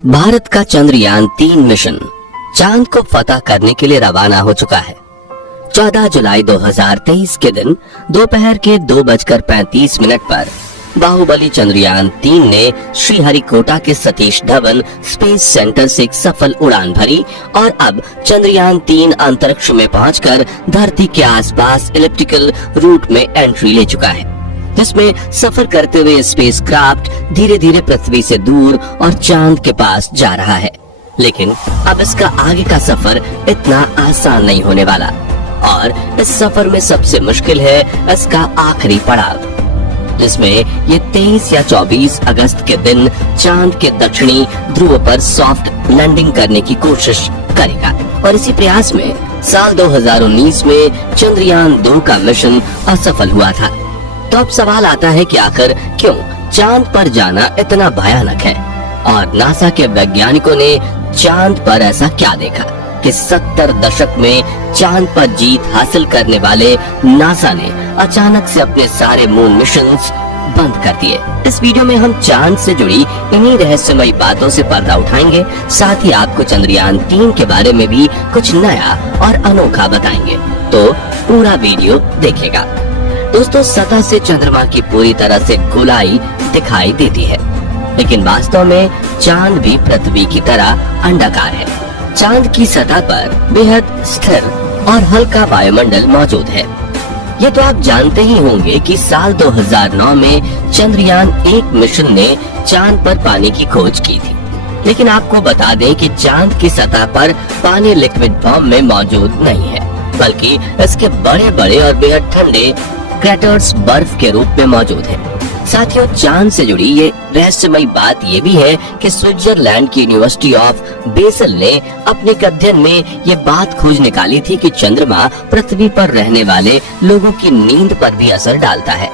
भारत का चंद्रयान-3 मिशन चांद को फतह करने के लिए रवाना हो चुका है। 14 जुलाई 2023 के दिन दोपहर के 2:35 पर बाहुबली चंद्रयान-3 ने श्रीहरिकोटा के सतीश धवन स्पेस सेंटर से एक सफल उड़ान भरी और अब चंद्रयान-3 अंतरिक्ष में पहुंचकर धरती के आसपास इलिप्टिकल रूट में एंट्री ले चुका है, जिसमें सफर करते हुए स्पेसक्राफ्ट धीरे धीरे पृथ्वी से दूर और चांद के पास जा रहा है। लेकिन अब इसका आगे का सफर इतना आसान नहीं होने वाला और इस सफर में सबसे मुश्किल है इसका आखिरी पड़ाव, जिसमें ये 23 या 24 अगस्त के दिन चांद के दक्षिणी ध्रुव पर सॉफ्ट लैंडिंग करने की कोशिश करेगा। और इसी प्रयास में साल 2019 में चंद्रयान-2 का मिशन असफल हुआ था। तो अब सवाल आता है कि आखिर क्यों चांद पर जाना इतना भयानक है और नासा के वैज्ञानिकों ने चांद पर ऐसा क्या देखा कि 70 दशक में चांद पर जीत हासिल करने वाले नासा ने अचानक से अपने सारे मून मिशंस बंद कर दिए। इस वीडियो में हम चांद से जुड़ी इन्हीं रहस्यमयी बातों से पर्दा उठाएंगे, साथ ही आपको चंद्रयान-3 के बारे में भी कुछ नया और अनोखा बताएंगे, तो पूरा वीडियो देखिएगा। दोस्तों, सतह से चंद्रमा की पूरी तरह से गोलाई दिखाई देती है, लेकिन वास्तव में चांद भी पृथ्वी की तरह अंडाकार है। चांद की सतह पर बेहद स्थिर और हल्का वायुमंडल मौजूद है। ये तो आप जानते ही होंगे कि साल 2009 में चंद्रयान-1 मिशन ने चांद पर पानी की खोज की थी, लेकिन आपको बता दें कि चांद की सतह पर पानी लिक्विड फॉर्म में मौजूद नहीं है, बल्कि इसके बड़े बड़े और बेहद ठंडे क्रैटर्स बर्फ के रूप में मौजूद है। साथियों, चांद से जुड़ी ये रहस्यमयी बात ये भी है कि स्विट्जरलैंड की यूनिवर्सिटी ऑफ बेसल ने अपने एक अध्ययन में ये बात खोज निकाली थी कि चंद्रमा पृथ्वी पर रहने वाले लोगों की नींद पर भी असर डालता है।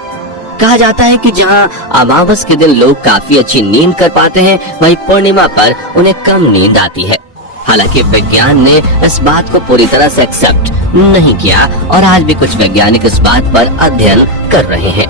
कहा जाता है कि जहां अमावस के दिन लोग काफी अच्छी नींद कर पाते हैं, वहीं पूर्णिमा पर उन्हें कम नींद आती है। हालांकि विज्ञान ने इस बात को पूरी तरह से एक्सेप्ट नहीं किया और आज भी कुछ वैज्ञानिक इस बात पर अध्ययन कर रहे हैं।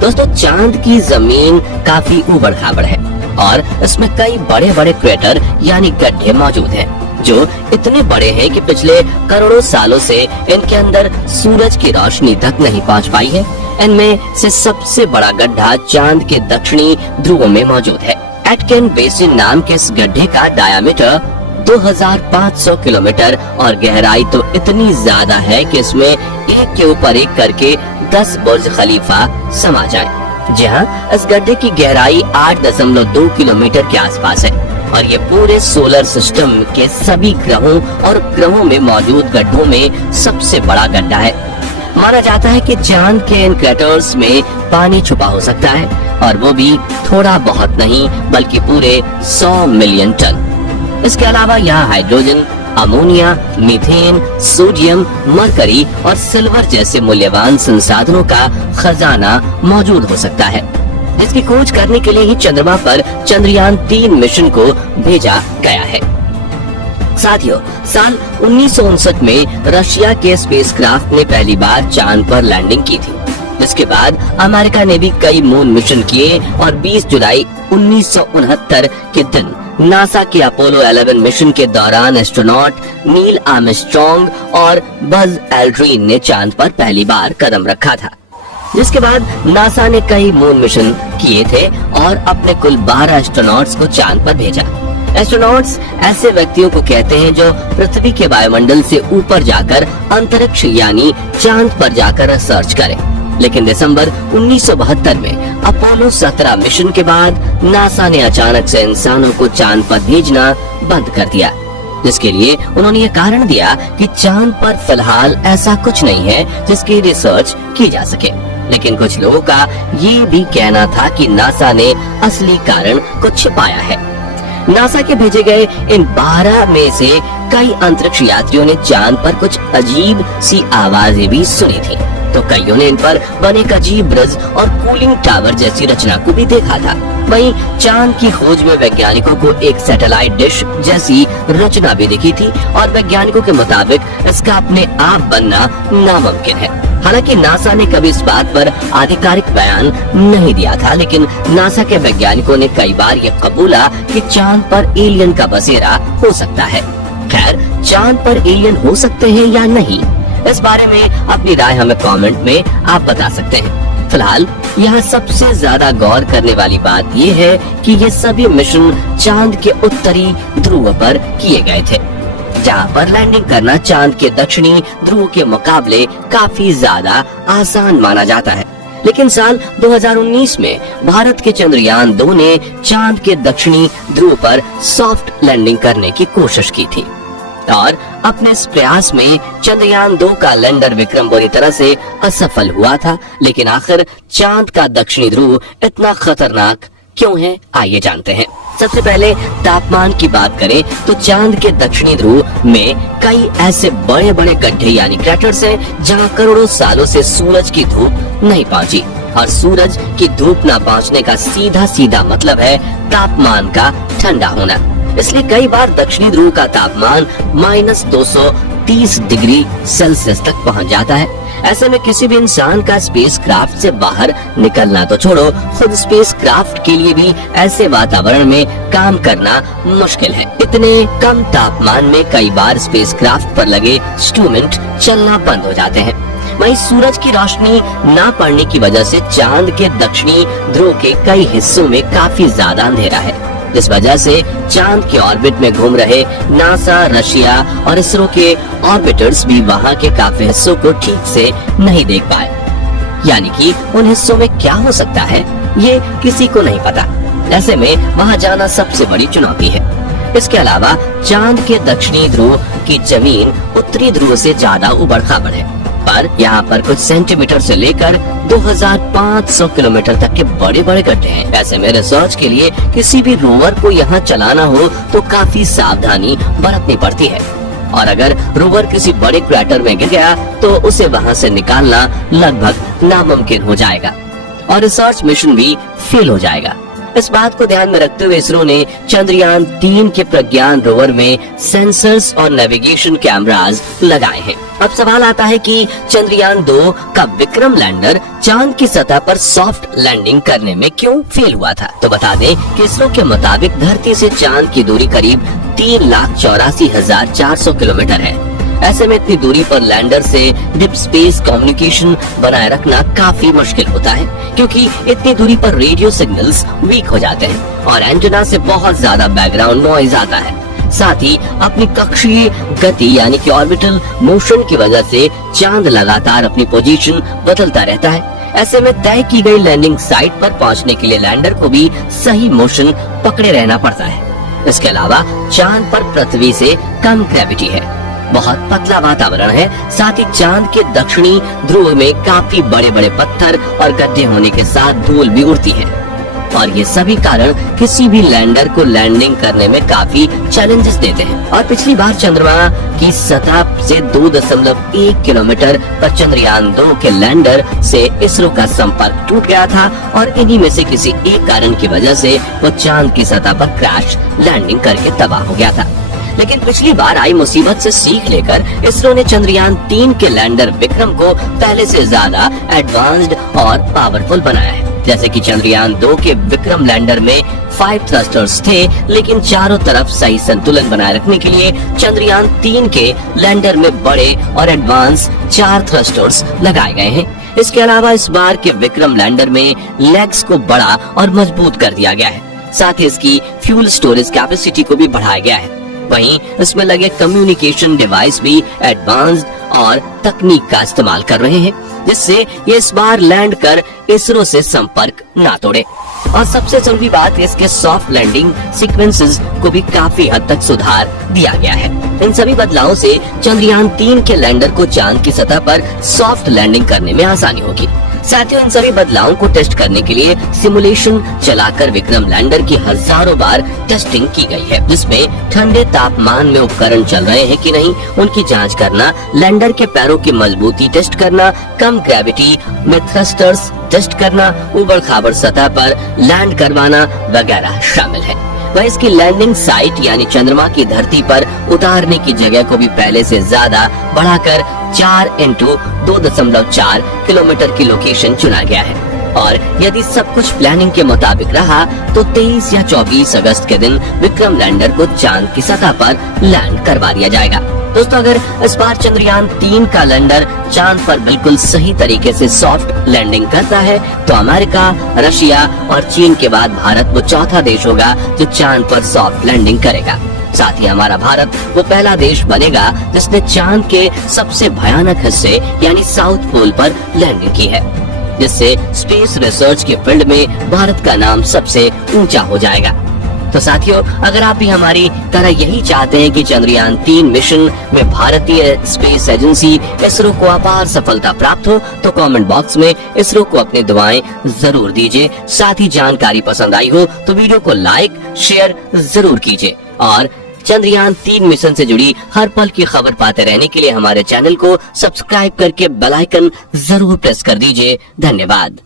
दोस्तों, चांद की जमीन काफी ऊबड़-खाबड़ है और इसमें कई बड़े बड़े क्रेटर यानी गड्ढे मौजूद हैं, जो इतने बड़े हैं कि पिछले करोड़ों सालों से इनके अंदर सूरज की रोशनी तक नहीं पहुंच पाई है। इनमें से सबसे बड़ा गड्ढा चांद के दक्षिणी ध्रुव में मौजूद है। एटकिन बेसिन नाम के इस गड्ढे का डायामीटर 2500 किलोमीटर और गहराई तो इतनी ज्यादा है कि इसमें एक के ऊपर एक करके 10 बुर्ज खलीफा समा जाए। जी हाँ, इस गड्ढे की गहराई 8.2 किलोमीटर के आसपास है और ये पूरे सोलर सिस्टम के सभी ग्रहों और ग्रहों में मौजूद गड्ढों में सबसे बड़ा गड्ढा है। माना जाता है कि चांद के इन क्रैटर्स में पानी छुपा हो सकता है और वो भी थोड़ा बहुत नहीं बल्कि पूरे 100 मिलियन टन। इसके अलावा यहाँ hydrogen, ammonia, methane, sodium, mercury और सिल्वर जैसे मूल्यवान संसाधनों का खजाना मौजूद हो सकता है। इसकी खोज करने के लिए ही चंद्रमा पर चंद्रयान-3 मिशन को भेजा गया है। साथियों, साल 1959 में रशिया के स्पेसक्राफ्ट ने पहली बार चांद पर लैंडिंग की थी। इसके बाद अमेरिका ने भी कई मून मिशन किए और 20 जुलाई 1969 के दिन नासा के अपोलो 11 मिशन के दौरान एस्ट्रोनॉट नील आर्मस्ट्रॉन्ग और बज एल्ड्रिन ने चांद पर पहली बार कदम रखा था। जिसके बाद नासा ने कई मून मिशन किए थे और अपने कुल 12 एस्ट्रोनॉट्स को चांद पर भेजा। एस्ट्रोनॉट्स ऐसे व्यक्तियों को कहते हैं जो पृथ्वी के वायुमंडल से ऊपर जाकर अंतरिक्ष यानी चांद पर जाकर रिसर्च करें। लेकिन दिसंबर 1972 में अपोलो 17 मिशन के बाद नासा ने अचानक से इंसानों को चांद पर भेजना बंद कर दिया, जिसके लिए उन्होंने ये कारण दिया कि चांद पर फिलहाल ऐसा कुछ नहीं है जिसकी रिसर्च की जा सके। लेकिन कुछ लोगों का ये भी कहना था कि नासा ने असली कारण को छिपाया है। नासा के भेजे गए इन 12 में से कई अंतरिक्ष यात्रियों ने चांद पर कुछ अजीब सी आवाजें भी सुनी थी। तो कईयों ने इन पर बने एक अजीब ब्रिज और कूलिंग टावर जैसी रचना को भी देखा था। वहीं चांद की खोज में वैज्ञानिकों को एक सैटेलाइट डिश जैसी रचना भी दिखी थी और वैज्ञानिकों के मुताबिक इसका अपने आप बनना नामुमकिन है। हालांकि नासा ने कभी इस बात पर आधिकारिक बयान नहीं दिया था, लेकिन नासा के वैज्ञानिकों ने कई बार ये कबूला कि चांद पर एलियन का बसेरा हो सकता है। खैर, चांद पर एलियन हो सकते हैं या नहीं, इस बारे में अपनी राय हमें कमेंट में आप बता सकते हैं। फिलहाल यहाँ सबसे ज्यादा गौर करने वाली बात ये है कि ये सभी मिशन चांद के उत्तरी ध्रुव पर किए गए थे, जहाँ पर लैंडिंग करना चांद के दक्षिणी ध्रुव के मुकाबले काफी ज्यादा आसान माना जाता है। लेकिन साल 2019 में भारत के चंद्रयान 2 ने चांद के दक्षिणी ध्रुव पर सॉफ्ट लैंडिंग करने की कोशिश की थी और अपने इस प्रयास में चंद्रयान 2 का लैंडर विक्रम बुरी तरह से असफल हुआ था। लेकिन आखिर चांद का दक्षिणी ध्रुव इतना खतरनाक क्यों है, आइए जानते हैं। सबसे पहले तापमान की बात करें तो चांद के दक्षिणी ध्रुव में कई ऐसे बड़े बड़े गड्ढे यानी क्रैटर्स हैं जहां करोड़ों सालों से सूरज की धूप नहीं पहुंची, और सूरज की धूप न पहुंचने का सीधा सीधा मतलब है तापमान का ठंडा होना। इसलिए कई बार दक्षिणी ध्रुव का तापमान -230 डिग्री सेल्सियस तक पहुंच जाता है। ऐसे में किसी भी इंसान का स्पेसक्राफ्ट से बाहर निकलना तो छोड़ो, खुद स्पेसक्राफ्ट के लिए भी ऐसे वातावरण में काम करना मुश्किल है। इतने कम तापमान में कई बार स्पेसक्राफ्ट पर लगे इंस्ट्रूमेंट चलना बंद हो जाते हैं। वहीं सूरज की रोशनी न पड़ने की वजह से चांद के दक्षिणी ध्रुव के कई हिस्सों में काफी ज्यादा अंधेरा है। इस वजह से चांद के ऑर्बिट में घूम रहे नासा, रशिया और इसरो के ऑर्बिटर्स भी वहां के काफी हिस्सों को ठीक से नहीं देख पाए। यानी कि उन हिस्सों में क्या हो सकता है ये किसी को नहीं पता। ऐसे में वहां जाना सबसे बड़ी चुनौती है। इसके अलावा चांद के दक्षिणी ध्रुव की जमीन उत्तरी ध्रुव से ज्यादा उबड़ खाबड़ है, पर यहाँ पर कुछ सेंटीमीटर से लेकर 2500 किलोमीटर तक के बड़े बड़े गड्ढे हैं। ऐसे में रिसर्च के लिए किसी भी रोवर को यहाँ चलाना हो तो काफी सावधानी बरतनी पड़ती है, और अगर रोवर किसी बड़े क्रैटर में गिर गया तो उसे वहाँ से निकालना लगभग नामुमकिन हो जाएगा और रिसर्च मिशन भी फेल हो जाएगा। इस बात को ध्यान में रखते हुए इसरो ने चंद्रयान 3 के प्रज्ञान रोवर में सेंसर्स और नेविगेशन कैमरास लगाए हैं। अब सवाल आता है कि चंद्रयान 2 का विक्रम लैंडर चांद की सतह पर सॉफ्ट लैंडिंग करने में क्यों फेल हुआ था। तो बता दें कि इसरो के मुताबिक धरती से चांद की दूरी करीब 3,84,400 किलोमीटर है। ऐसे में इतनी दूरी पर लैंडर से डीप स्पेस कम्युनिकेशन बनाए रखना काफी मुश्किल होता है, क्योंकि इतनी दूरी पर रेडियो सिग्नल्स वीक हो जाते हैं और एंटेना से बहुत ज्यादा बैकग्राउंड नॉइज आता है। साथ ही अपनी कक्षीय गति यानी कि ऑर्बिटल मोशन की वजह से चांद लगातार अपनी पोजीशन बदलता रहता है। ऐसे में तय की गई लैंडिंग साइट पर पहुंचने के लिए लैंडर को भी सही मोशन पकड़े रहना पड़ता है। इसके अलावा चांद पर पृथ्वी से कम ग्रेविटी है, बहुत पतला वातावरण है। साथ ही चांद के दक्षिणी ध्रुव में काफी बड़े बड़े पत्थर और गड्ढे होने के साथ धूल भी उड़ती है, और ये सभी कारण किसी भी लैंडर को लैंडिंग करने में काफी चैलेंजेस देते हैं। और पिछली बार चंद्रमा की सतह से 2.1 किलोमीटर पर चंद्रयान 2 के लैंडर से इसरो का संपर्क टूट गया था, और इन्हीं में से किसी एक कारण की वजह से वो चांद की सतह पर क्रैश लैंडिंग करके तबाह हो गया था। लेकिन पिछली बार आई मुसीबत से सीख लेकर इसरो ने चंद्रयान 3 के लैंडर विक्रम को पहले से ज्यादा एडवांस्ड और पावरफुल बनाया है। जैसे कि चंद्रयान 2 के विक्रम लैंडर में 5 थ्रस्टर्स थे, लेकिन चारों तरफ सही संतुलन बनाए रखने के लिए चंद्रयान 3 के लैंडर में बड़े और एडवांस 4 थ्रस्टर्स लगाए गए हैं। इसके अलावा इस बार के विक्रम लैंडर में लेग्स को बड़ा और मजबूत कर दिया गया है। साथ ही इसकी फ्यूल स्टोरेज कैपेसिटी को भी बढ़ाया गया है। वहीं इसमें लगे कम्युनिकेशन डिवाइस भी एडवांस्ड और तकनीक का इस्तेमाल कर रहे हैं, जिससे ये इस बार लैंड कर इसरो से संपर्क ना तोड़े। और सबसे जरूरी बात, इसके सॉफ्ट लैंडिंग सीक्वेंसेस को भी काफी हद तक सुधार दिया गया है। इन सभी बदलावों से चंद्रयान 3 के लैंडर को चांद की सतह पर सॉफ्ट लैंडिंग करने में आसानी होगी। साथियों, इन सभी बदलावों को टेस्ट करने के लिए सिमुलेशन चलाकर विक्रम लैंडर की हजारों बार टेस्टिंग की गई है, जिसमें ठंडे तापमान में उपकरण चल रहे हैं कि नहीं उनकी जांच करना, लैंडर के पैरों की मजबूती टेस्ट करना, कम ग्रेविटी में थ्रस्टर्स टेस्ट करना, उबड़ खाबड़ सतह पर लैंड करवाना वगैरह शामिल है। वह इसकी लैंडिंग साइट यानी चंद्रमा की धरती पर उतारने की जगह को भी पहले से ज्यादा बढ़ाकर 4x2.4 किलोमीटर की लोकेशन चुना गया है। और यदि सब कुछ प्लानिंग के मुताबिक रहा तो 23 या 24 अगस्त के दिन विक्रम लैंडर को चांद की सतह पर लैंड करवा दिया जाएगा। दोस्तों, अगर इस बार चंद्रयान 3 का लैंडर चांद पर बिल्कुल सही तरीके से सॉफ्ट लैंडिंग करता है तो अमेरिका, रशिया और चीन के बाद भारत वो चौथा देश होगा जो चांद पर सॉफ्ट लैंडिंग करेगा। साथ ही हमारा भारत वो पहला देश बनेगा जिसने चांद के सबसे भयानक हिस्से यानी साउथ पोल पर लैंडिंग की है, जिससे स्पेस रिसर्च के फील्ड में भारत का नाम सबसे ऊंचा हो जाएगा। तो साथियों, अगर आप भी हमारी तरह यही चाहते हैं कि चंद्रयान 3 मिशन में भारतीय स्पेस एजेंसी इसरो को अपार सफलता प्राप्त हो तो कमेंट बॉक्स में इसरो को अपनी दुआएं जरूर दीजिए। साथ ही जानकारी पसंद आई हो तो वीडियो को लाइक शेयर जरूर कीजिए और चंद्रयान 3 मिशन से जुड़ी हर पल की खबर पाते रहने के लिए हमारे चैनल को सब्सक्राइब करके बेल आइकन जरूर प्रेस कर दीजिए। धन्यवाद।